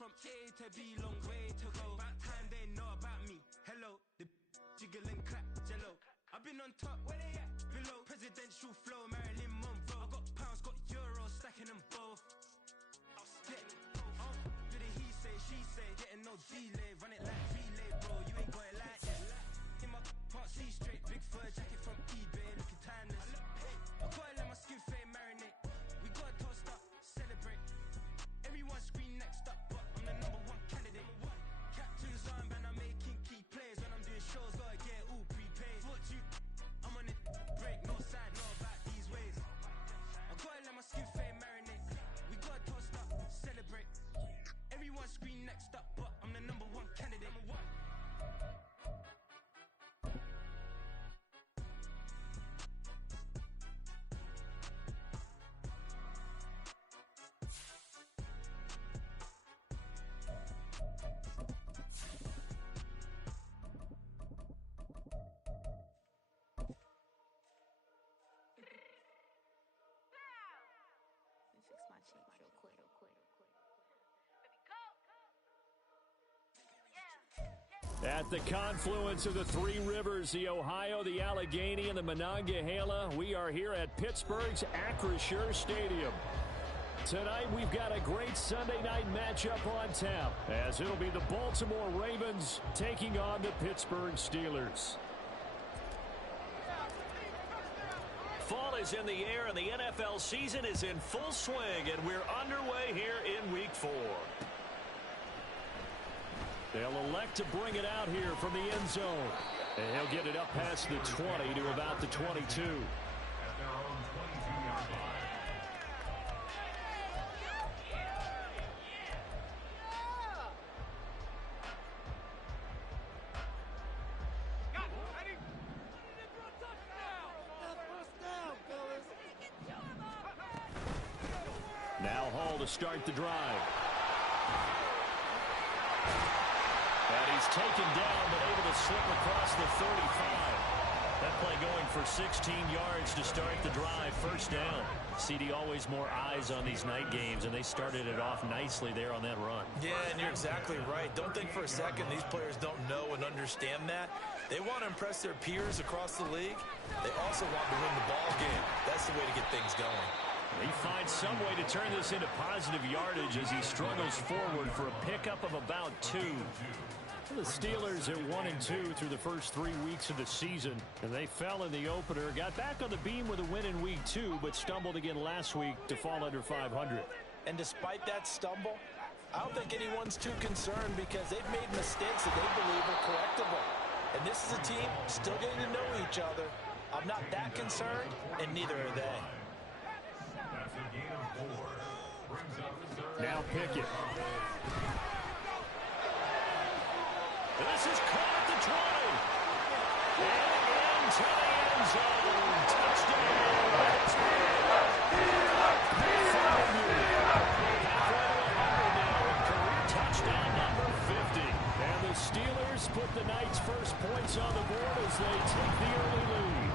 from A to B, long way to go. About time they know about me. Hello, the jiggle and clap, jello. I've been on top, where they at? Below. Presidential flow, Marilyn Monroe. I got pounds, got euros, stacking them both. Do the he say, she say, getting no delay. Run it like relay, bro, you ain't got it like that. In my part C straight, big fur jacket from eBay, looking timeless. I gotta let my skin fade marinate. We gotta toast up, celebrate. Everyone scream next up, but I'm the #1 candidate. Captain's armband, I'm making key plays. When I'm doing shows, gotta get all prepaid. Fortune, I'm on it, break, no side, no about these ways. I gotta let my skin fade marinate. We gotta toast up, celebrate. Everyone scream next up, but I'm the #1 candidate. Fix my cheek real quick. At the confluence of the three rivers, the Ohio, the Allegheny, and the Monongahela, we are here at Pittsburgh's Acrisure Stadium. Tonight, we've got a great Sunday night matchup on tap, as it'll be the Baltimore Ravens taking on the Pittsburgh Steelers. Fall is in the air, and the NFL season is in full swing, and we're underway here in Week 4. They'll elect to bring it out here from the end zone. And he'll get it up past the 20 to about the 22. At their own 22-yard line. Now Hall to start the drive. And he's taken down, but able to slip across the 35. That play going for 16 yards to start the drive. First down. CD, always more eyes on these night games, and they started it off nicely there on that run. Yeah, and you're exactly right. Don't think for a second these players don't know and understand that. They want to impress their peers across the league. They also want to win the ball game. That's the way to get things going. He finds some way to turn this into positive yardage as he struggles forward for a pickup of about 2. The Steelers at 1-2 through the first 3 weeks of the season, and they fell in the opener, got back on the beam with a win in Week 2, but stumbled again last week to fall under 500. And despite that stumble, I don't think anyone's too concerned because they've made mistakes that they believe are correctable. And this is a team still getting to know each other. I'm not that concerned, and neither are they. That's a gain of 4. Brings up the third. Now Pickett. This is caught at the 20. And into the end zone. Touchdown number 50. And the Steelers put the Knights' first points on the board as they take the early lead.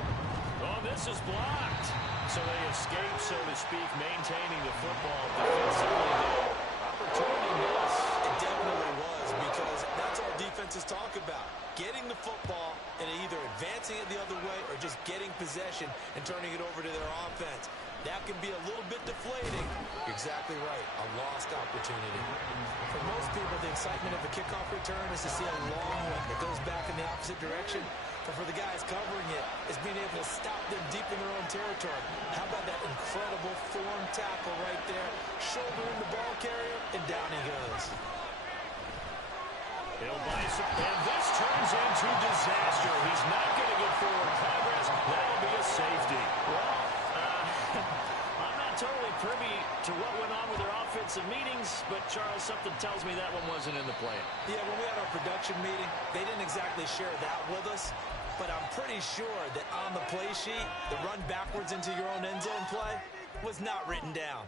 Oh, this is blocked. So they escape, so to speak, maintaining the football defensively. Opportunity miss. It definitely was, because that's all defenses talk about. Getting the football and either advancing it the other way or just getting possession and turning it over to their offense. That can be a little bit deflating. You're exactly right. A lost opportunity. For most people, the excitement of a kickoff return is to see a long one that goes back in the opposite direction. But for the guys covering it, is being able to stop them deep in their own territory. How about that incredible form tackle right there? Shouldering the ball carrier, and down he goes. He'll buy some, and this turns into disaster. He's not going to get forward progress. That'll be a safety. Well, I'm not totally privy to what went on with their offensive meetings, but Charles, something tells me that one wasn't in the plan. Yeah, when we had our production meeting, they didn't exactly share that with us, but I'm pretty sure that on the play sheet, the run backwards into your own end zone play was not written down.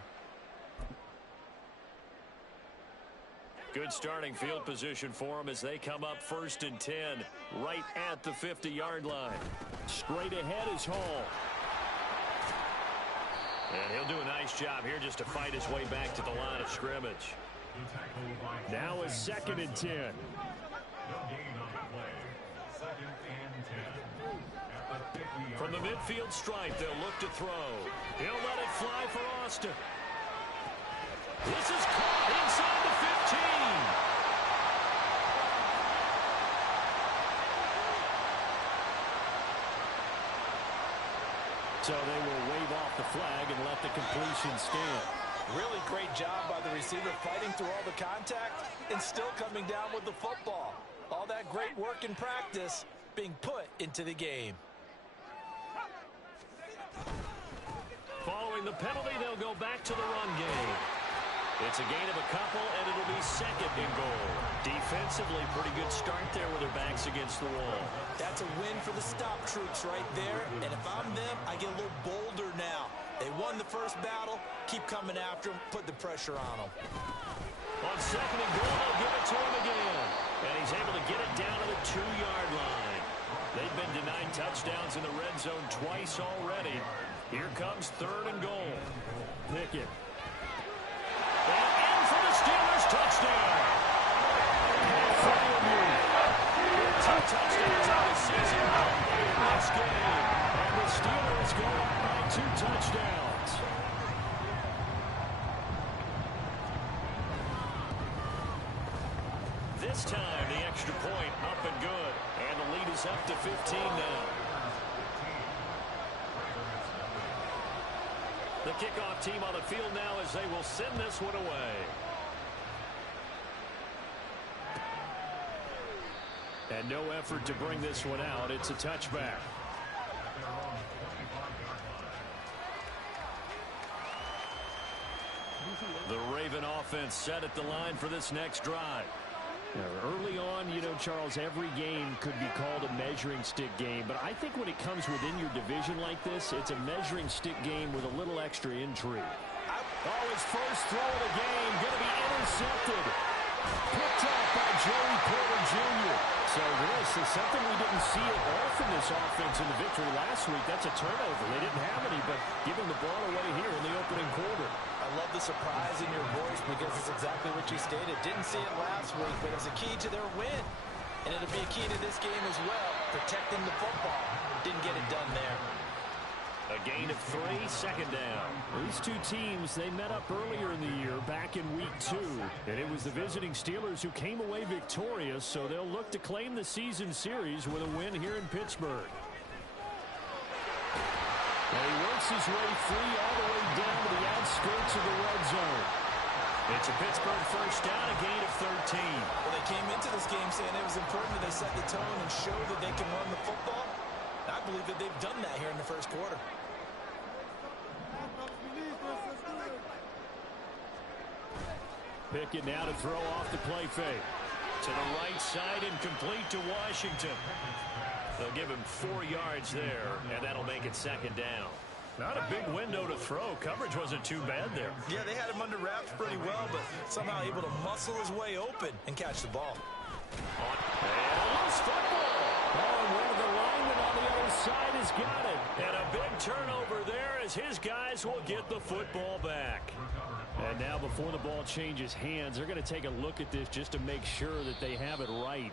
Good starting field position for them as they come up 1st and 10, right at the 50-yard line. Straight ahead is Hall. And he'll do a nice job here just to fight his way back to the line of scrimmage. Now a 2nd and 10. No gain on the play. 2nd and 10. At the 50-yard From the midfield stripe, they'll look to throw. He'll let it fly for Austin. This is caught inside the 15. So they will wave off the flag and let the completion stand. Really great job by the receiver fighting through all the contact and still coming down with the football. All that great work in practice being put into the game. Following the penalty, they'll go back to the run game. It's a gain of a couple, and it'll be 2nd and goal. Defensively, pretty good start there with their backs against the wall. That's a win for the stop troops right there. And if I'm them, I get a little bolder now. They won the first battle. Keep coming after them. Put the pressure on them. On 2nd and goal, they'll give it to him again. And he's able to get it down to the 2-yard line. They've been denied touchdowns in the red zone twice already. Here comes 3rd and goal. Pickett. And in for the Steelers, touchdown. 2 touchdowns on the season in this game. And the Steelers go up by 2 touchdowns. This time, the extra point up and good. And the lead is up to 15 now. The kickoff team on the field now as they will send this one away. And no effort to bring this one out. It's a touchback. The Raven offense set at the line for this next drive. Early on, you know, Charles, every game could be called a measuring stick game. But I think when it comes within your division like this, it's a measuring stick game with a little extra intrigue. Oh, his first throw of the game going to be intercepted. Picked off by Joey Porter Jr. So this is something we didn't see at all from this offense in the victory last week. That's a turnover. They didn't have any, but giving the ball away here in the opening quarter. I love the surprise in your voice because it's exactly what you stated. Didn't see it last week, but it was a key to their win. And it'll be a key to this game as well, protecting the football. Didn't get it done there. A gain of 3, 2nd down. These two teams, they met up earlier in the year, back in week 2. And it was the visiting Steelers who came away victorious, so they'll look to claim the season series with a win here in Pittsburgh. And he works his way free all the way down to the outskirts of the red zone. It's a Pittsburgh first down, a gain of 13. Well, they came into this game saying it was important that they set the tone and show that they can run the football. I believe that they've done that here in the first quarter. Pickett now to throw off the play fake. To the right side and complete to Washington. They'll give him 4 yards there, and that'll make it 2nd down. Not a big window to throw. Coverage wasn't too bad there. Yeah, they had him under wraps pretty well, but somehow able to muscle his way open and catch the ball. And loose football. Oh, and one of the linemen on the other side has got it. And a big turnover there as his guys will get the football back. And now before the ball changes hands, they're going to take a look at this just to make sure that they have it right.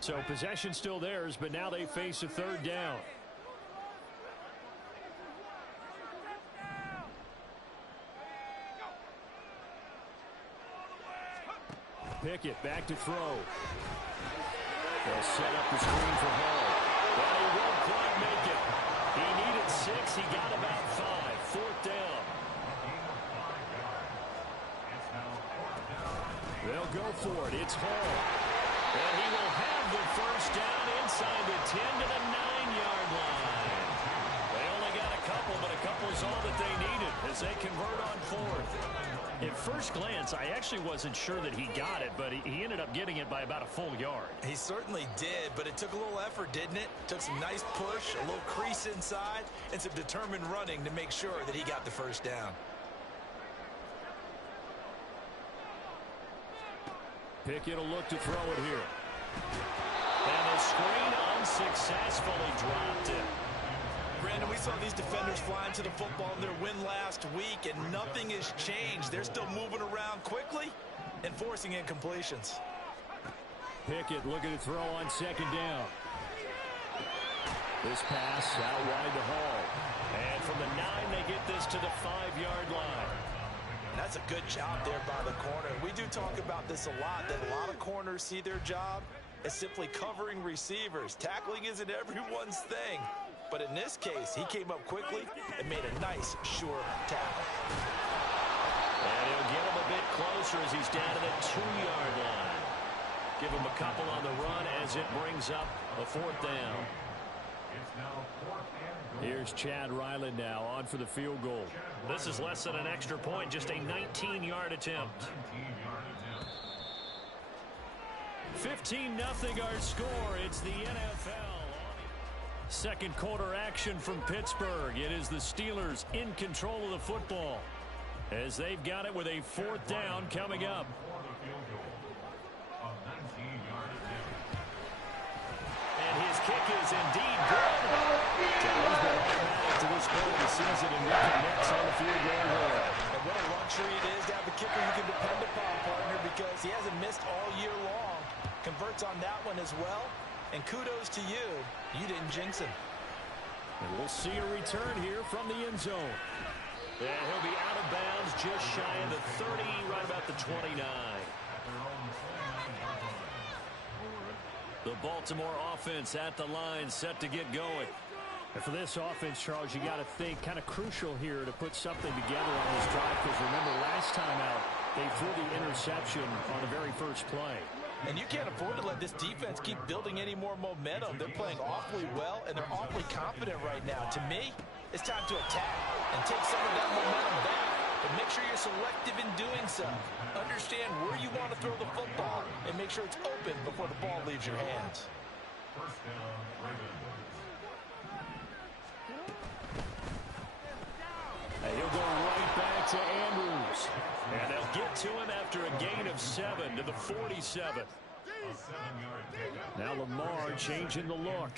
So possession still theirs, but now they face a 3rd down. Pickett back to throw. They'll set up the screen for Hall. But he won't quite make it. He needed 6. He got about 5. 4th down. They'll go for it. It's Hall. And he will have the first down inside the 10 to the 9-yard line. They only got a couple, but a couple's all that they needed as they convert on 4th. At first glance, I actually wasn't sure that he got it, but he ended up getting it by about a full yard. He certainly did, but it took a little effort, didn't it? Took some nice push, a little crease inside, and some determined running to make sure that he got the first down. Pickett will look to throw it here. And the screen unsuccessfully dropped it. Brandon, we saw these defenders flying to the football in their win last week, and nothing has changed. They're still moving around quickly and forcing incompletions. Pickett looking to throw on second down. This pass out wide to Hall. And from the 9, they get this to the 5-yard line. And that's a good job there by the corner. We do talk about this a lot, that a lot of corners see their job as simply covering receivers. Tackling isn't everyone's thing. But in this case, he came up quickly and made a nice, sure tackle. And he'll get him a bit closer as he's down to the 2-yard line. Give him a couple on the run as it brings up a 4th down. Here's Chad Ryland now on for the field goal. This is less than an extra point, just a 19-yard attempt. 15-0 our score. It's the NFL. Second quarter action from Pittsburgh. It is the Steelers in control of the football as they've got it with a 4th down coming up. And his kick is indeed good. He's been automatic to this point of the season and reconnects on the field goal line. And what a luxury it is to have a kicker you can depend upon, partner, because he hasn't missed all year long. Converts on that one as well. And kudos to you. You didn't jinx him. And we'll see a return here from the end zone. And he'll be out of bounds just shy of the 30, right about the 29. The Baltimore offense at the line, set to get going. And for this offense, Charles, you got to think kind of crucial here to put something together on this drive, because remember last time out, they threw the interception on the very first play. And you can't afford to let this defense keep building any more momentum. They're playing awfully well, and they're awfully confident right now. To me, it's time to attack and take some of that momentum back. But make sure you're selective in doing so. Understand where you want to throw the football, and make sure it's open before the ball leaves your hands. First down, Ravens. And he'll go right back to Andrews. And they'll get to him after a gain of 7 to the 47. A 7-yard pickup. Now Lamar changing the look.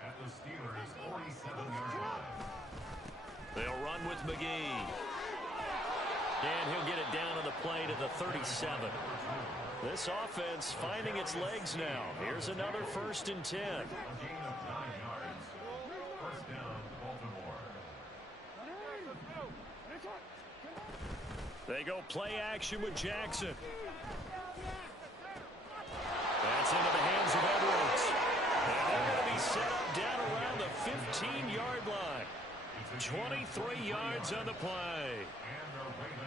At the Steelers' 47-yard line. They'll run with McGee. And he'll get it down on the play to the 37. This offense finding its legs now. Here's another 1st and 10. A gain of 9 yards. First down, Baltimore. They go play action with Jackson. That's into the hands of Edwards. And they're going to be set up down around the 15-yard line. 23 yards on the play.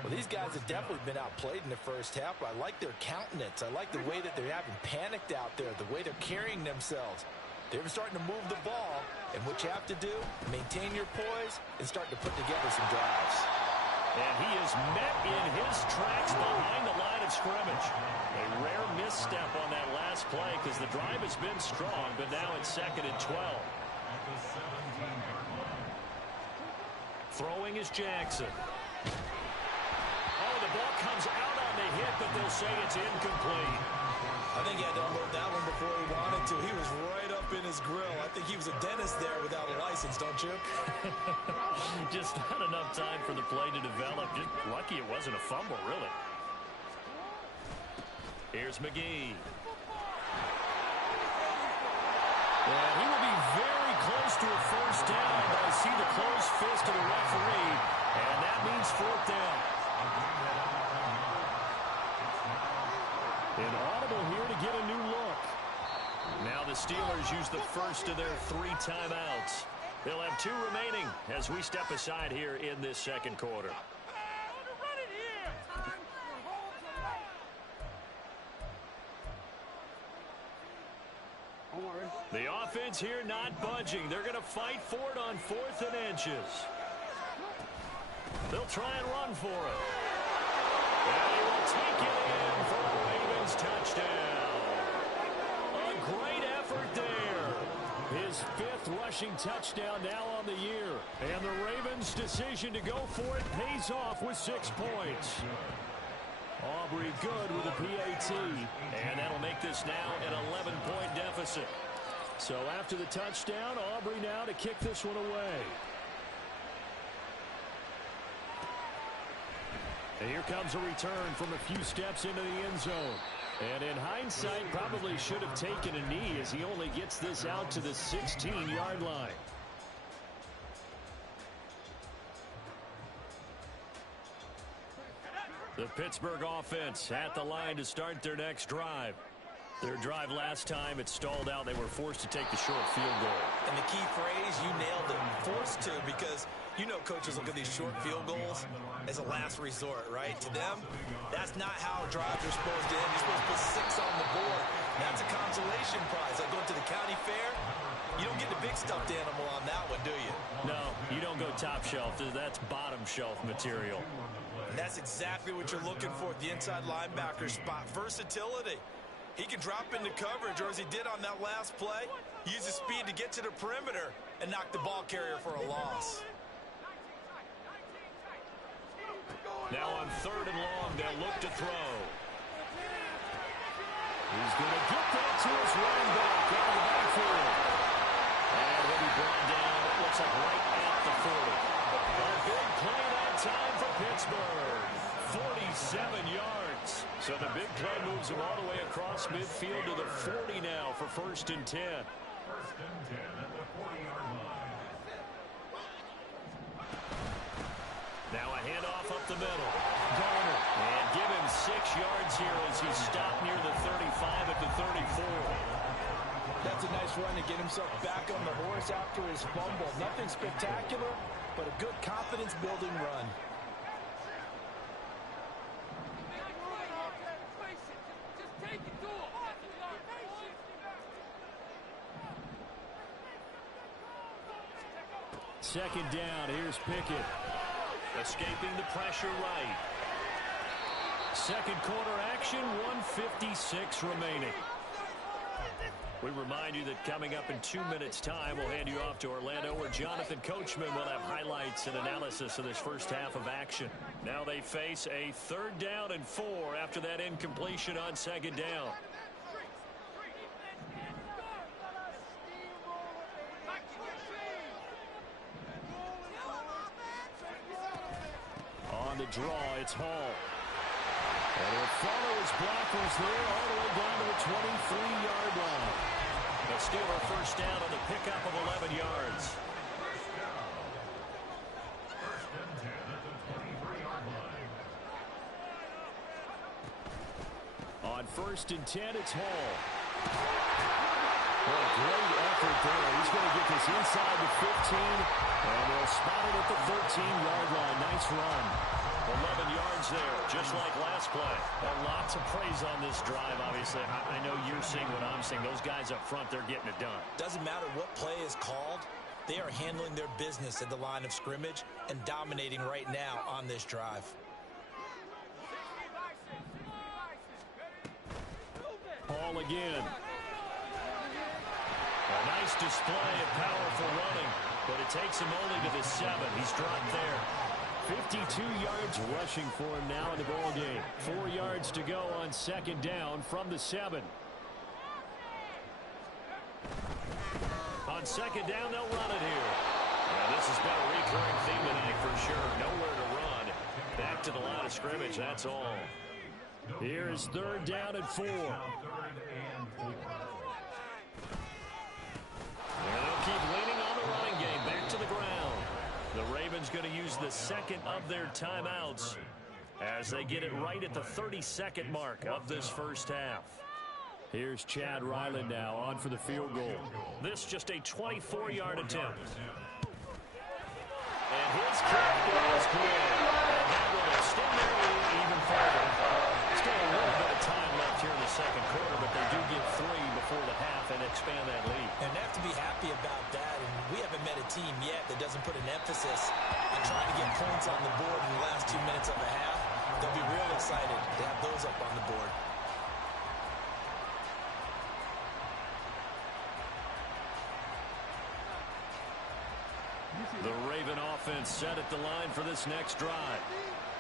Well, these guys have definitely been outplayed in the first half, but I like their countenance. I like the way that they're having panicked out there, the way they're carrying themselves. They're starting to move the ball, and what you have to do, maintain your poise and start to put together some drives. And he is met in his tracks behind the line of scrimmage. A rare misstep on that last play because the drive has been strong, but now it's 2nd and 12. At the 17-yard line. Throwing is Jackson. Oh, the ball comes out on the hit, but they'll say it's incomplete. I think he had to unload that one before he wanted to. He was right up in his grill. I think he was a dentist there without a license, don't you? Just not enough time for the play to develop. Just lucky it wasn't a fumble, really. Here's McGee. And he will be very close to a 1st down, but I see the closed fist of the referee, and that means 4th down. An audible here to get a new look. Now the Steelers use the first of their 3 timeouts. They'll have 2 remaining as we step aside here in this second quarter. The offense here not budging. They're going to fight for it on 4th and inches. They'll try and run for it. And they will take it in for a Ravens touchdown. A great effort there. His 5th rushing touchdown now on the year. And the Ravens' decision to go for it pays off with 6 points. Aubrey good with a PAT. And that'll make this now an 11-point deficit. So after the touchdown, Aubrey now to kick this one away. And here comes a return from a few steps into the end zone. And in hindsight, probably should have taken a knee as he only gets this out to the 16-yard line. The Pittsburgh offense at the line to start their next drive. Their drive last time, it stalled out. They were forced to take the short field goal. And the key phrase, you nailed it, forced to, because you know coaches look at these short field goals as a last resort, right? To them, that's not how drives are supposed to end. You're supposed to put 6 on the board. That's a consolation prize. Like going to the county fair, you don't get the big stuffed animal on that one, do you? No, you don't go top shelf. That's bottom shelf material. And that's exactly what you're looking for at the inside linebacker spot. Versatility. He can drop into coverage, or as he did on that last play, use his speed to get to the perimeter and knock the ball carrier for a loss. Now on 3rd and long, they'll look to throw. He's going to get that to his running back out of the backfield. And he'll be brought down, it looks like right at the 40. A big play that time for Pittsburgh. 47 yards. So the big play moves him all the way across midfield to the 40 now for 1st and 10. 1st and 10 at the 40-yard line. Now a handoff up the middle. Garner. And give him 6 yards here as he stopped near the 35 at the 34. That's a nice run to get himself back on the horse after his fumble. Nothing spectacular, but a good confidence-building run. Second down, here's Pickett. Escaping the pressure right. Second quarter action, 1:56 remaining. We remind you that coming up in 2 minutes' time, we'll hand you off to Orlando, where Jonathan Coachman will have highlights and analysis of this first half of action. Now they face a 3rd down and 4 after that incompletion on 2nd down. On the draw, it's Hall. And he'll follow his blockers there all the way down to the 23-yard line. The Steeler first down on the pickup of 11 yards. 1st and 10 at the 23-yard line. On 1st and 10, it's Hall. What a great effort there. He's going to get this inside the 15, and they'll spot it at the 13-yard line. Nice run. 11 yards there, just like last play. And lots of praise on this drive, obviously. I know you're seeing what I'm seeing. Those guys up front, they're getting it done. Doesn't matter what play is called. They are handling their business at the line of scrimmage and dominating right now on this drive. Hall again. A nice display of powerful running, but it takes him only to the 7. He's dropped there. 52 yards rushing for him now in the ball game. 4 yards to go on 2nd down from the 7. On 2nd down, they'll run it here. And this has been a recurring theme tonight for sure. Nowhere to run. Back to the line of scrimmage, that's all. Here's 3rd down and 4. And they'll keep leaning on the running game. Back to the ground. The Ravens going to use the 2nd of their timeouts as they get it right at the 32nd mark of this first half. Here's Chad Ryland now on for the field goal. This just a 24-yard attempt. And his kick is good. And that will extend their lead even further. Still a little bit of time left here in the 2nd quarter, but they do get 3 before the half and expand that lead. And they have to be happy about that. And we haven't met a team yet that doesn't put an emphasis on trying to get points on the board in the last 2 minutes of a half. They'll be real excited to have those up on the board. The Raven offense set at the line for this next drive.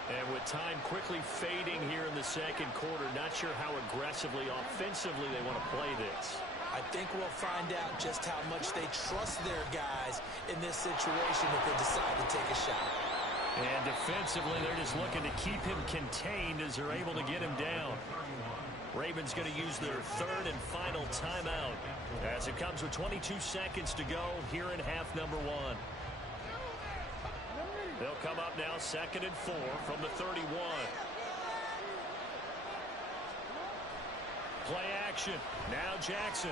And with time quickly fading here in the second quarter, not sure how aggressively, offensively they want to play this. I think we'll find out just how much they trust their guys in this situation if they decide to take a shot. And defensively, they're just looking to keep him contained as they're able to get him down. Ravens going to use their third and final timeout as it comes with 22 seconds to go here in half number one. They'll come up now 2nd and 4 from the 31. Play action. Now Jackson.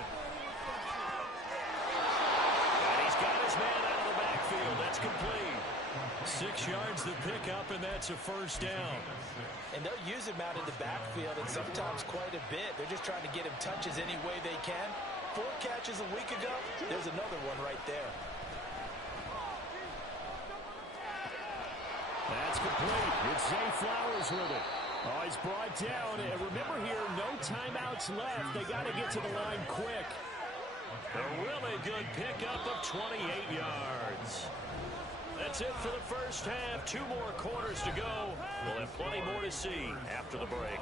And he's got his man out of the backfield. That's complete. 6 yards the pickup, and that's a first down. And they'll use him out in the backfield, and sometimes quite a bit. They're just trying to get him touches any way they can. 4 catches a week ago. There's another one right there. That's complete. It's Zay Flowers with it. Oh, he's brought down. And remember here, no timeouts left. They got to get to the line quick. A really good pickup of 28 yards. That's it for the first half. 2 more quarters to go. We'll have plenty more to see after the break.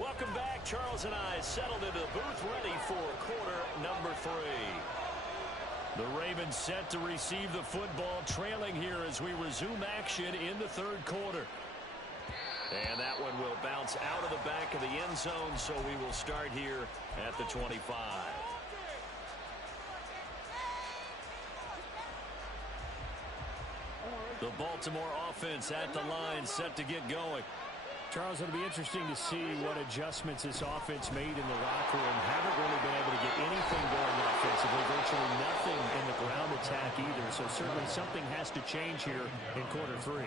Welcome back. Charles and I settled into the booth ready for quarter number 3. The Ravens set to receive the football, trailing here as we resume action in the third quarter. And that one will bounce out of the back of the end zone, so we will start here at the 25. The Baltimore offense at the line, set to get going. Charles, it'll be interesting to see what adjustments this offense made in the locker room. Haven't really been able to get anything going offensively, virtually nothing in the ground attack either. So certainly something has to change here in quarter 3.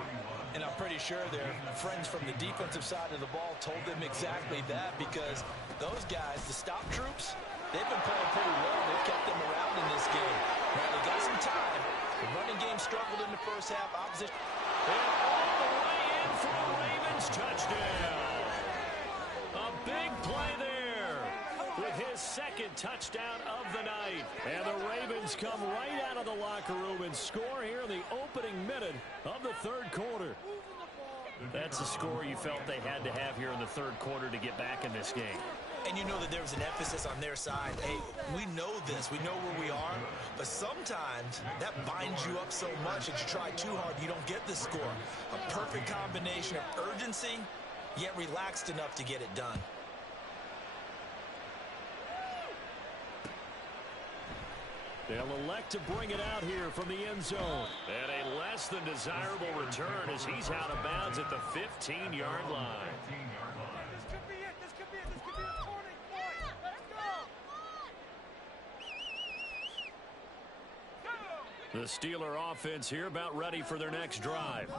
And I'm pretty sure their friends from the defensive side of the ball told them exactly that, because those guys, the stop troops, they've been playing pretty well. They've kept them around in this game. Now they got some time. The running game struggled in the first half. Opposition. And all the way in for a Ravens touchdown. A big play there with his second touchdown of the night. And the Ravens come right out of the locker room and score here in the opening minute of the third quarter. That's a score you felt they had to have here in the third quarter to get back in this game. And you know that there was an emphasis on their side. Hey, we know this. We know where we are. But sometimes that binds you up so much that you try too hard, you don't get the score. A perfect combination of urgency, yet relaxed enough to get it done. They'll elect to bring it out here from the end zone. And a less than desirable return as he's out of bounds at the 15-yard line. This could be it. This could be it. This could be the turning point. Let's go. The Steeler offense here about ready for their next drive.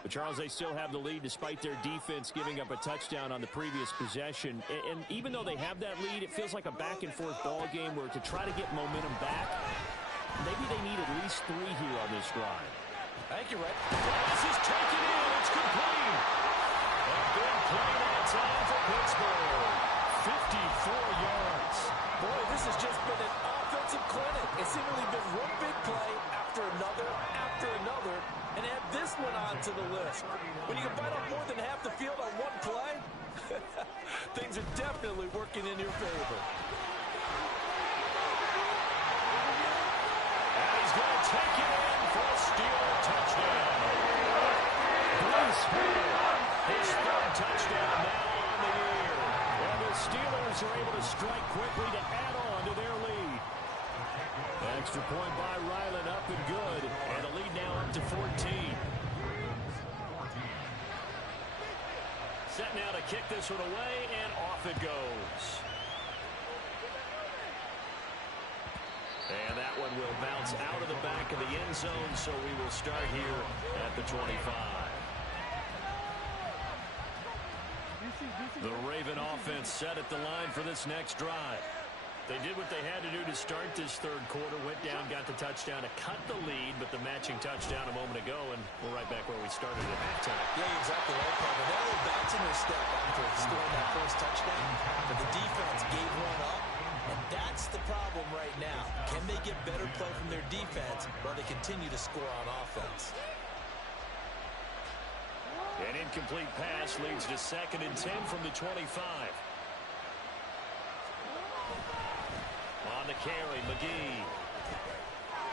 But Charles, they still have the lead despite their defense giving up a touchdown on the previous possession. And even though they have that lead, it feels like a back-and-forth ball game where to try to get momentum back, maybe they need at least 3 here on this drive. Thank you, Red. This is taken in. It's complete. A big play that time for Pittsburgh. 54 yards. Boy, this has just been an offensive clinic. It's seemingly been one big play after another, and add this one onto the list. When you can bite off more than half the field on one play, things are definitely working in your favor. And he's going to take it in for a Steeler touchdown. Bruce Hall, his 3rd touchdown now on the year. And the Steelers are able to strike quickly to add on to their lead. Extra point by Ryland, up and good. And the lead now up to 14. Set now to kick this one away, and off it goes. And that one will bounce out of the back of the end zone, so we will start here at the 25. The Raven offense set at the line for this next drive. They did what they had to do to start this third quarter, went down, got the touchdown to cut the lead, but the matching touchdown a moment ago, and we're right back where we started at halftime. Yeah, exactly right, Parker. They're a little bounce in their step after scoring that first touchdown, but the defense gave one up, That's the problem right now. Can they get better play from their defense while they continue to score on offense? An incomplete pass leads to 2nd and 10 from the 25. On the carry, McGee.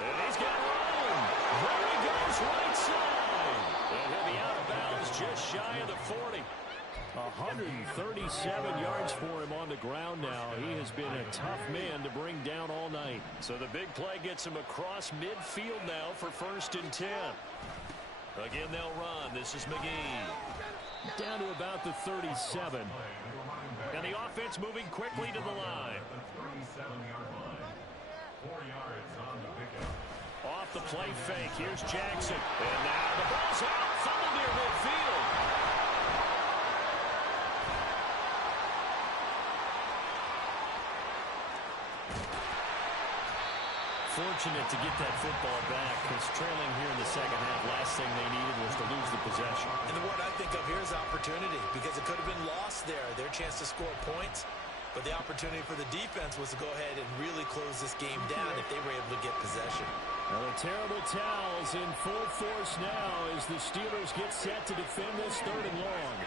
And he's got room. There he goes, right side. And he'll be out of bounds just shy of the 40. 137 yards for him on the ground now. He has been a tough man to bring down all night. So the big play gets him across midfield now for 1st and 10. Again, they'll run. This is McGee. Down to about the 37. And the offense moving quickly to the line. 37-yard line. 4 yards on the pickup. Off the play fake. Here's Jackson. And now the ball's out. Fumble near midfield. Fortunate to get that football back, because trailing here in the second half, last thing they needed was to lose the possession. And the word I think of here is opportunity, because it could have been lost there, their chance to score points. But the opportunity for the defense was to go ahead and really close this game down if they were able to get possession. Now the terrible towels in full force now as the Steelers get set to defend this 3rd and long.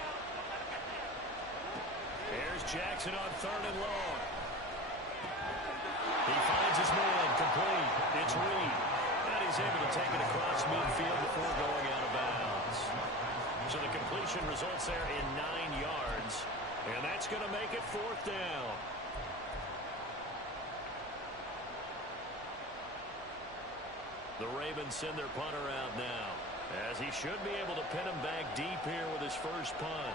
There's Jackson on 3rd and long. He finds his man, complete. It's Reed. And he's able to take it across midfield before going out of bounds. So the completion results there in 9 yards. And that's going to make it 4th down. The Ravens send their punter out now, as he should be able to pin him back deep here with his first punt.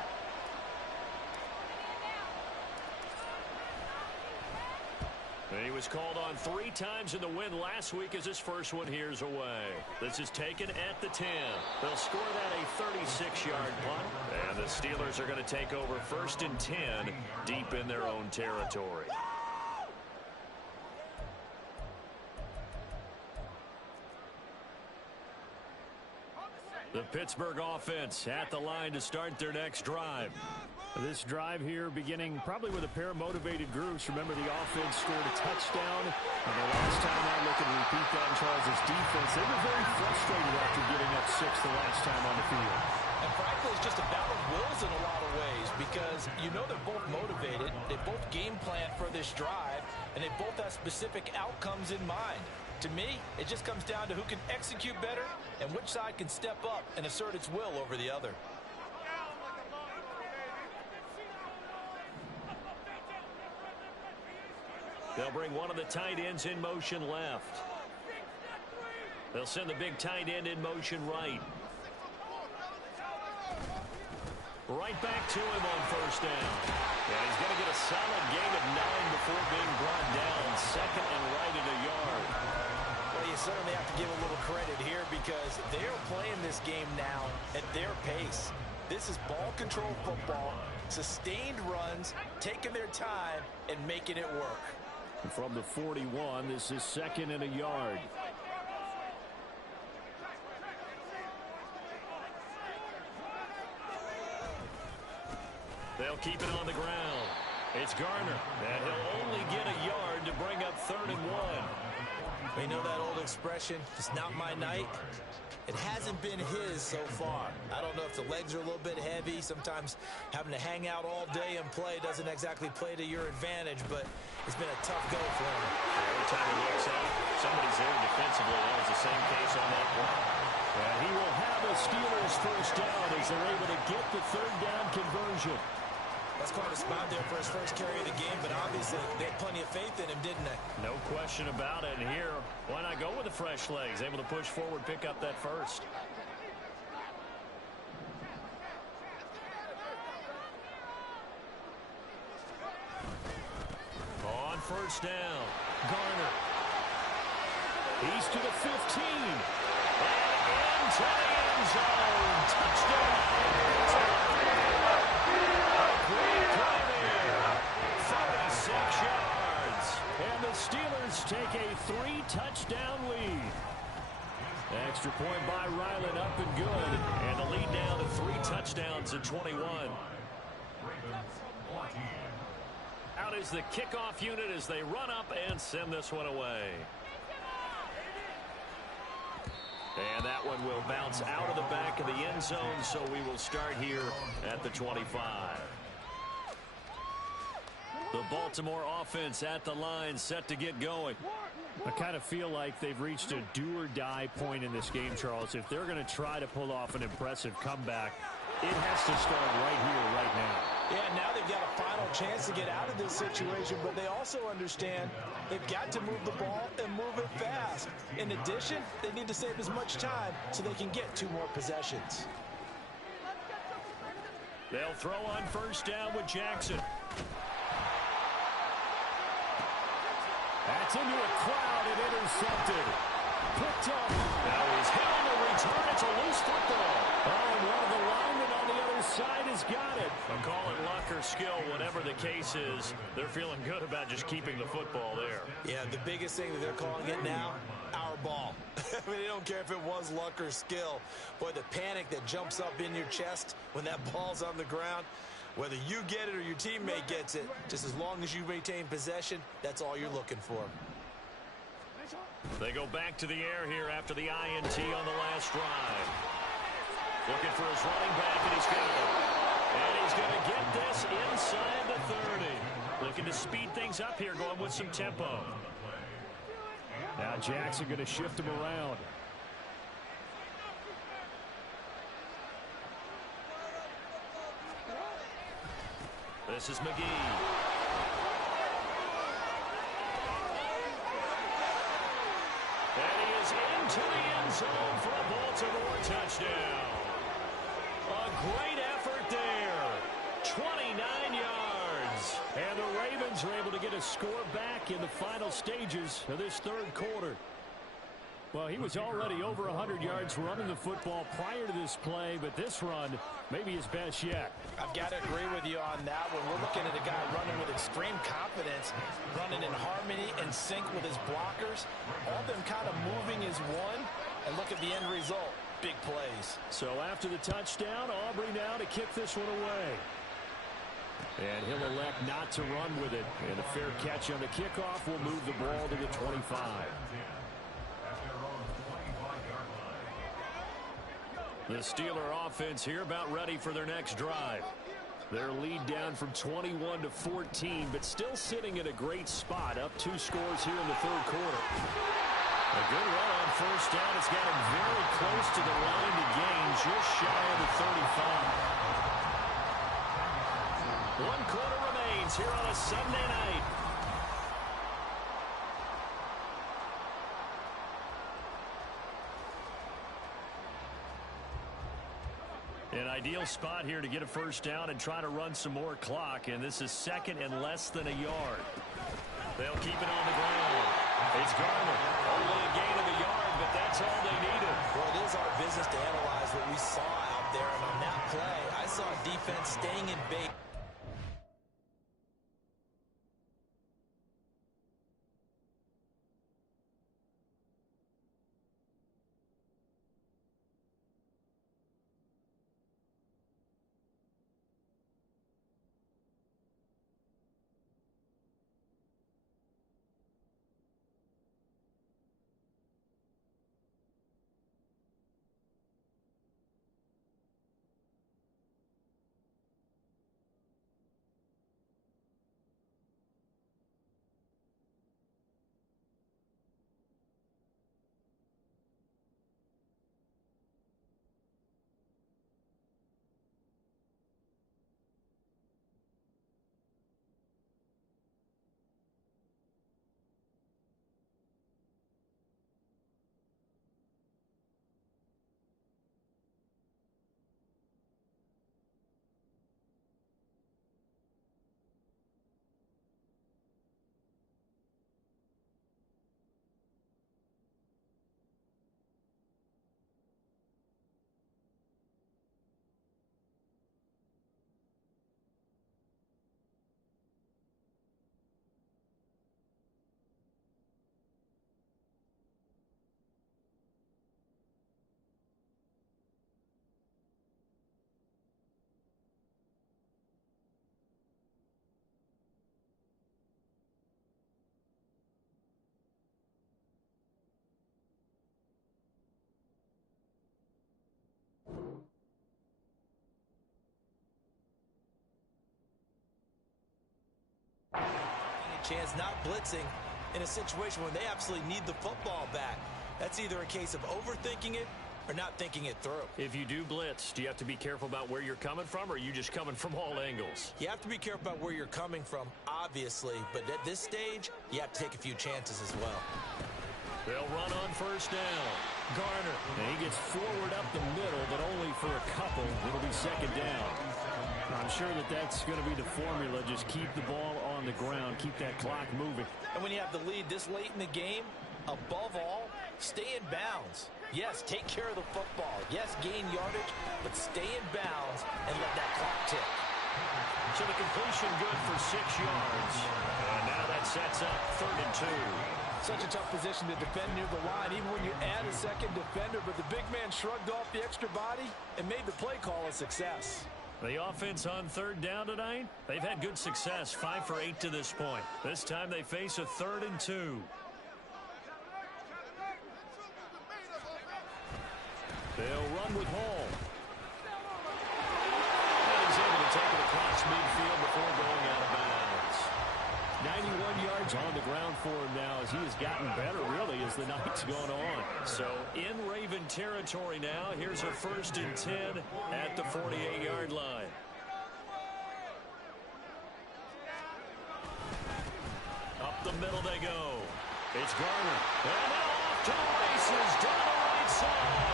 He was called on 3 times in the win last week as his first one here's away. This is taken at the 10. They'll score that a 36-yard punt. And the Steelers are going to take over 1st and 10 deep in their own territory. The Pittsburgh offense at the line to start their next drive. This drive here beginning probably with a pair of motivated groups. Remember, the offense scored a touchdown. And the last time out, looking to repeat that in Charles' defense. They were very frustrated after getting up 6 the last time on the field. And frankly, it's just a battle of wills in a lot of ways, because you know they're both motivated. They both game plan for this drive, and they both have specific outcomes in mind. To me, it just comes down to who can execute better and which side can step up and assert its will over the other. They'll bring one of the tight ends in motion left. They'll send the big tight end in motion right. Right back to him on 1st down. And he's going to get a solid gain of 9 before being brought down. 2nd and right in a yard. Well, you certainly have to give a little credit here, because they're playing this game now at their pace. This is ball control football, sustained runs, taking their time, and making it work. From the 41, this is 2nd and a yard. They'll keep it on the ground. It's Garner, and he'll only get a yard to bring up 3rd and 1. You know that old expression, it's not my night? It hasn't been his so far. I don't know if the legs are a little bit heavy. Sometimes having to hang out all day and play doesn't exactly play to your advantage, but it's been a tough go for him. Every time he looks out, somebody's there defensively. That was the same case on that one. And he will have a Steelers 1st down as they're able to get the 3rd down conversion. That's quite a spot there for his first carry of the game, but obviously they had plenty of faith in him, didn't they? No question about it. And here, why not go with the fresh legs? Able to push forward, pick up that first. On 1st down, Garner. He's to the 15. And into the end zone. Touchdown. Great play there. 36 yards. And the Steelers take a 3-touchdown lead. Extra point by Ryland, up and good. And the lead now to 3 touchdowns at 21. Out is the kickoff unit as they run up and send this one away. And that one will bounce out of the back of the end zone, so we will start here at the 25. The Baltimore offense at the line, set to get going. I kind of feel like they've reached a do-or-die point in this game, Charles. If they're going to try to pull off an impressive comeback, it has to start right here, right now. Yeah, now they've got a final chance to get out of this situation, but they also understand they've got to move the ball and move it fast. In addition, they need to save as much time so they can get 2 more possessions. They'll throw on first down with Jackson. That's into a crowd and intercepted. Picked up. Now he's hit on the return. It's a loose football. Oh, and one of the linemen on the other side has got it. I'm calling luck or skill, whatever the case is. They're feeling good about just keeping the football there. Yeah, the biggest thing that they're calling it now, our ball. I mean, they don't care if it was luck or skill. Boy, the panic that jumps up in your chest when that ball's on the ground, whether you get it or your teammate gets it, just as long as you maintain possession, that's all you're looking for. They go back to the air here after the INT on the last drive. Looking for his running back, and he's got it. And he's going to get this inside the 30. Looking to speed things up here, going with some tempo. Now Jackson going to shift him around. This is McGee. And he is into the end zone for a Baltimore touchdown. A great effort there. 29 yards. And the Ravens are able to get a score back in the final stages of this third quarter. Well, he was already over 100 yards running the football prior to this play, but this run may be his best yet. I've got to agree with you on that one. We're looking at a guy running with extreme confidence, running in harmony and sync with his blockers. All of them kind of moving as one, and look at the end result. Big plays. So after the touchdown, Aubrey now to kick this one away. And he'll elect not to run with it. And a fair catch on the kickoff will move the ball to the 25. The Steeler offense here about ready for their next drive. Their lead down from 21 to 14, but still sitting at a great spot, up 2 scores here in the third quarter. A good run on first down. It's got him very close to the line to gain, just shy of the 35. 1 quarter remains here on a Sunday night. An ideal spot here to get a first down and try to run some more clock, and this is second and less than a yard. They'll keep it on the ground. It's Garner. Only a gain of a yard, but that's all they needed. Well, it is our business to analyze what we saw out there, and on that play, I saw defense staying in base. chance, not blitzing in a situation when they absolutely need the football back. That's either a case of overthinking it or not thinking it through. If you do blitz, do you have to be careful about where you're coming from, or are you just coming from all angles? You have to be careful about where you're coming from, obviously, but at this stage, you have to take a few chances as well. They'll run on first down. Garner, and he gets forward up the middle, but only for a couple. It'll be second down. I'm sure that's going to be the formula. Just keep the ball on the ground, keep that clock moving. And when you have the lead this late in the game, above all, stay in bounds. Yes, take care of the football. Yes, gain yardage, but stay in bounds and let that clock tick. So the completion good for 6 yards. And now that sets up 3rd and 2. Such a tough position to defend near the line, even when you add a second defender, but the big man shrugged off the extra body and made the play call a success. The offense on 3rd down tonight, they've had good success, 5 for 8 to this point. This time they face a 3rd and 2. They'll run with Hall. And he's able to take it across midfield before going out of bounds. 91 yards on the ground for him now as he has gotten better, really, as the night's gone on. So in Raven territory now, here's a 1st and 10 at the 48-yard line. Up the middle they go. It's Garner. And now off to the races down the right side.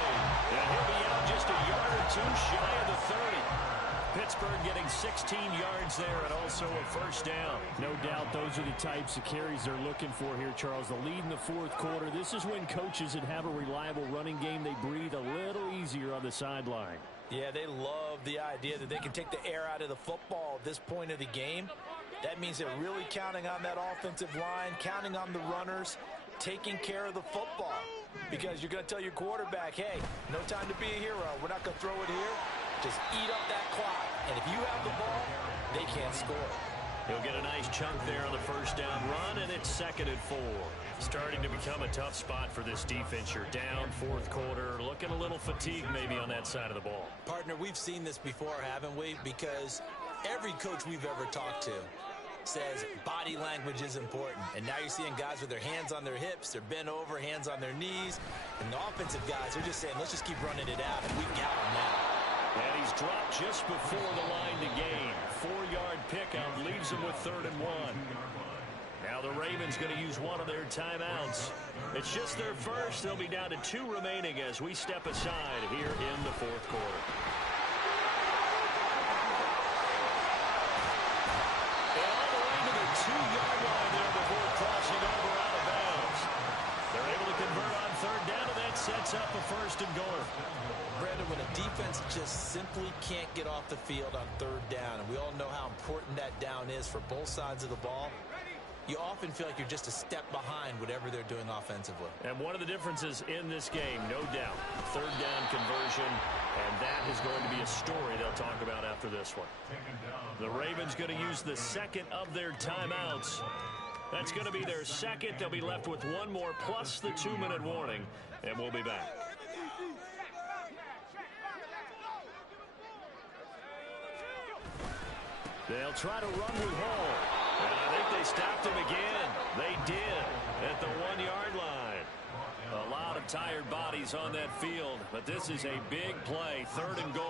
And he'll be out just a yard or two shy of the 30. Pittsburgh getting 16 yards there and also a 1st down. No doubt those are the types of carries they're looking for here, Charles. The lead in the 4th quarter. This is when coaches that have a reliable running game, they breathe a little easier on the sideline. Yeah, they love the idea that they can take the air out of the football at this point of the game. That means they're really counting on that offensive line, counting on the runners, taking care of the football. Because you're going to tell your quarterback, hey, no time to be a hero. We're not going to throw it here. Just eat up that clock. And if you have the ball, they can't score. He'll get a nice chunk there on the 1st down run, and it's 2nd and 4. Starting to become a tough spot for this defense. You're down 4th quarter, looking a little fatigued maybe on that side of the ball. Partner, we've seen this before, haven't we? Because every coach we've ever talked to says body language is important. And now you're seeing guys with their hands on their hips, they're bent over, hands on their knees. And the offensive guys are just saying, let's just keep running it out, and we've got them now. And he's dropped just before the line to gain. 4-yard pickup leaves him with 3rd and 1. Now the Ravens going to use one of their timeouts. It's just their first. They'll be down to 2 remaining as we step aside here in the 4th quarter. And all the way to the 2-yard line there before crossing over out of bounds. They're able to convert on 3rd down, and that sets up a 1st and goal. Brandon, when a defense just simply can't get off the field on 3rd down, and we all know how important that down is for both sides of the ball, you often feel like you're just a step behind whatever they're doing offensively. And one of the differences in this game, no doubt, 3rd down conversion, and that is going to be a story they'll talk about after this one. The Ravens going to use the 2nd of their timeouts. That's going to be their 2nd. They'll be left with 1 more plus the 2-minute warning, and we'll be back. They'll try to run with Hall. And I think they stopped him again. They did at the 1-yard line. A lot of tired bodies on that field, but this is a big play, 3rd and goal.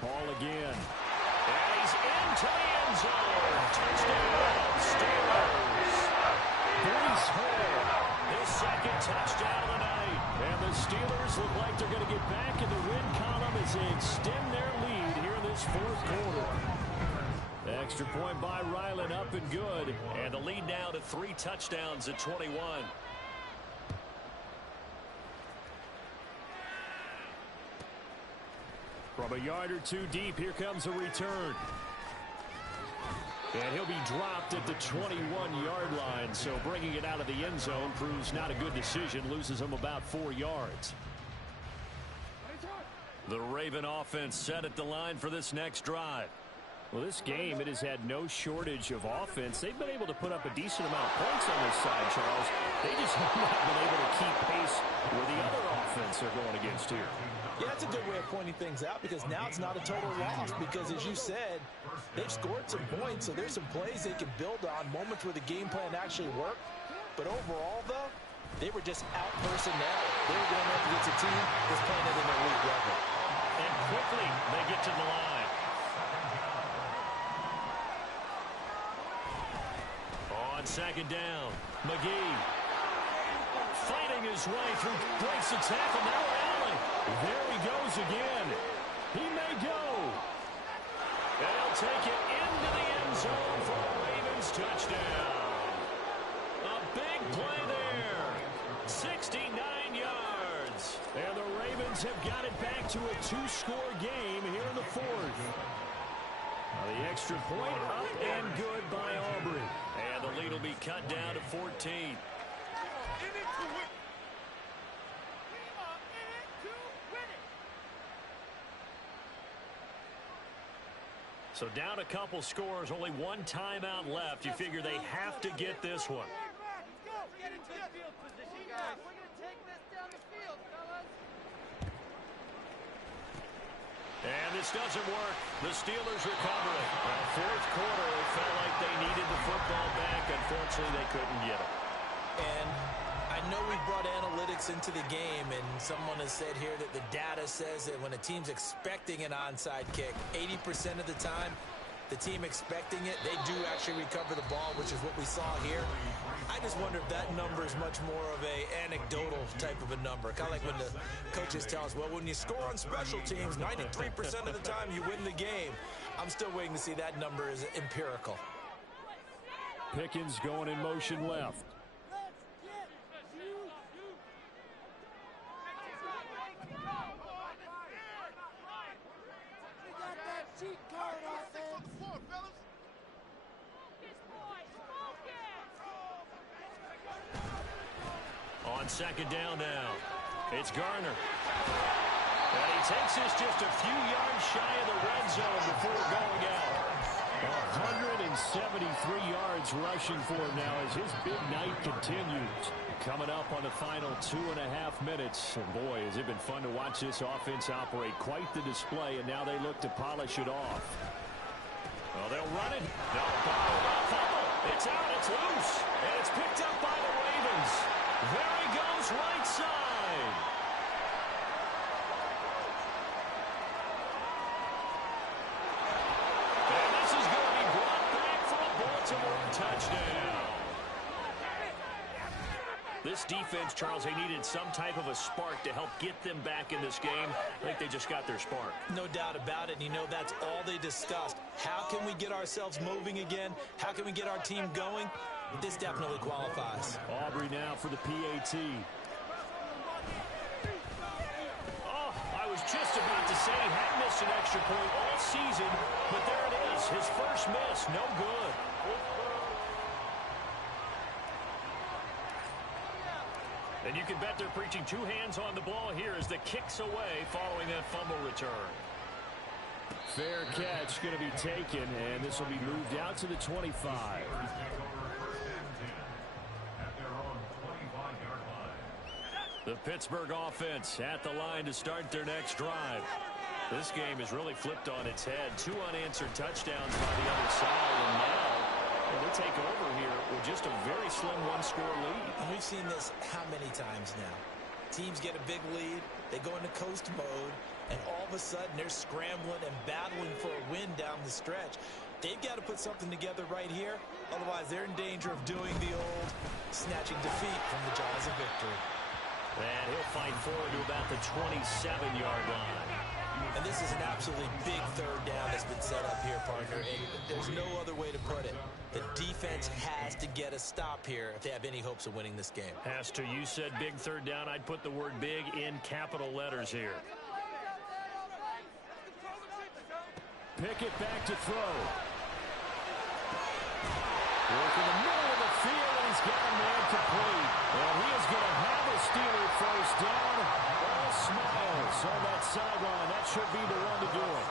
Hall again. And he's into the end zone. Touchdown, Steelers. Breece Hall. His 2nd touchdown of the night. And the Steelers look like they're going to get back in the win column as they extend their lead here in this 4th quarter. Extra point by Ryland, up and good. And the lead now to 3 touchdowns at 21. From a yard or 2 deep, here comes a return. And he'll be dropped at the 21-yard line, so bringing it out of the end zone proves not a good decision, loses him about 4 yards. The Raven offense set at the line for this next drive. Well, this game, it has had no shortage of offense. They've been able to put up a decent amount of points on this side, Charles. They just have not been able to keep pace with the other offense they're going against here. Yeah, that's a good way of pointing things out because now it's not a total loss because, as you said, they've scored some points, so there's some plays they can build on, moments where the game plan actually worked. But overall, though, they were just out-personnel. They were going up against a team that's playing at an elite level. And quickly, they get to the line. On second down, McGee fighting his way through, breaks the tackle. Now Allen. There he goes again. He may go. And he'll take it into the end zone for a Ravens touchdown. A big play there. 69 yards. And the Ravens have got it back to a 2-score game here in the fourth. The extra point up and good by Aubrey. And the lead will be cut down to 14. So down a couple scores, only one timeout left. You figure they have to get this one. And this doesn't work. The Steelers recover it. Fourth quarter, they felt like they needed the football back. Unfortunately, they couldn't get it. And I know we brought analytics into the game, and someone has said here that the data says that when a team's expecting an onside kick, 80% of the time, the team expecting it, they do actually recover the ball, which is what we saw here. I just wonder if that number is much more of a anecdotal type of a number. Kind of like when the coaches tell us, well, when you score on special teams, 93% of the time you win the game. I'm still waiting to see that number is empirical. Pickens going in motion left. On second down now, it's Garner. And he takes this just a few yards shy of the red zone before going out. 173 yards rushing for him now as his big night continues. Coming up on the final 2.5 minutes. And boy, has it been fun to watch this offense operate. Quite the display, and now they look to polish it off. Well, they'll run it. No, fumble. It's out, it's loose. And it's picked up by the Ravens. There he goes, right side. And this is going to be brought back for a Baltimore touchdown. This defense, Charles, they needed some type of a spark to help get them back in this game. I think they just got their spark. No doubt about it, and you know that's all they discussed. How can we get ourselves moving again? How can we get our team going? This definitely qualifies. Aubrey now for the PAT. Oh, I was just about to say he had missed an extra point all season, but there it is, his first miss, no good. And you can bet they're preaching two hands on the ball here as the kick's away following that fumble return. Fair catch going to be taken, and this will be moved out to the 25. The Pittsburgh offense at the line to start their next drive. This game is really flipped on its head. 2 unanswered touchdowns by the other side, and now they take over here with just a very slim 1-score lead. And we've seen this how many times now? Teams get a big lead, they go into coast mode, and all of a sudden they're scrambling and battling for a win down the stretch. They've got to put something together right here, otherwise they're in danger of doing the old snatching defeat from the jaws of victory. And he'll fight forward to about the 27-yard line. And this is an absolutely big third down that's been set up here, partner, and there's no other way to put it. The defense has to get a stop here if they have any hopes of winning this game. Has to. You said big third down. I'd put the word big in capital letters here. Pickett back to throw. Work in the middle of the field, and he's got a man complete. And he is going to have a Steeler first down. All smiles on that sideline. That should be the one to do it.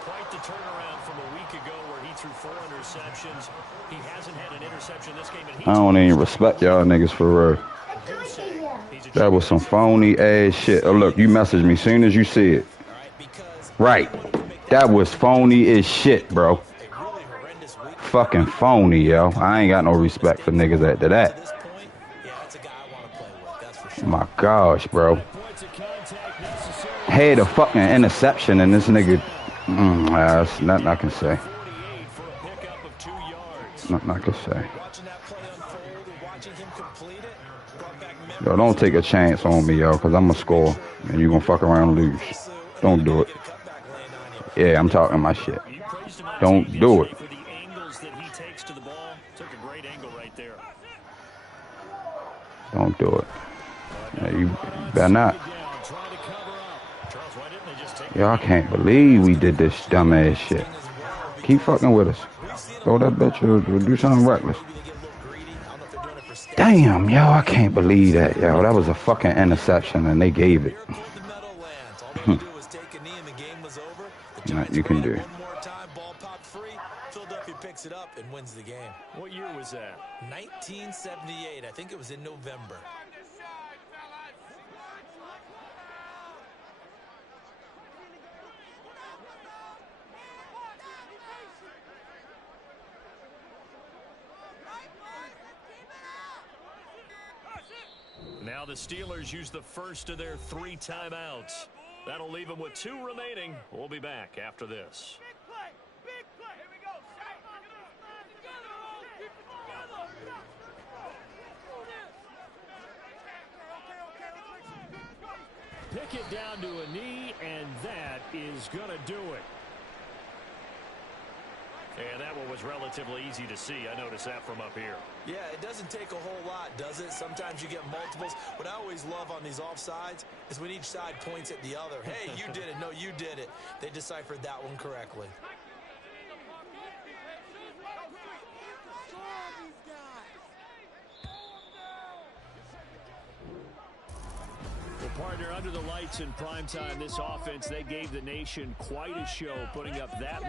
quite the turnaround from a week ago where he threw 4 interceptions. He hasn't had an interception this game. And I don't even respect y'all niggas for real. That was some phony ass shit. Oh, look, you messaged me soon as you see it. Right. That was phony as shit, bro. Fucking phony, yo. I ain't got no respect for niggas after that. My gosh, bro. Had a fucking interception and this nigga. That's nothing I can say. Nothing I can say. Yo, don't take a chance on me, yo, because I'm going to score and you're going to fuck around and lose. Don't do it. Yeah, I'm talking my shit. Don't do it. Don't do it. Yeah, you better not. Yo, I can't believe we did this dumbass shit. Keep fucking with us. Throw that bitch or do something reckless. Damn, yo, I can't believe that, yo. That was a fucking interception and they gave it. Nothing you can do. Philadelphia picks it up and wins the game. What year was that? 1978. I think it was in November. Now the Steelers use the first of their 3 timeouts. That'll leave them with 2 remaining. We'll be back after this. Pick it down to a knee, and that is going to do it. And that one was relatively easy to see. I noticed that from up here. Yeah, it doesn't take a whole lot, does it? Sometimes you get multiples. What I always love on these offsides is when each side points at the other. Hey, you did it. No, you did it. They deciphered that one correctly. Well, partner, under the lights in primetime, this offense, they gave the nation quite a show, putting up that many.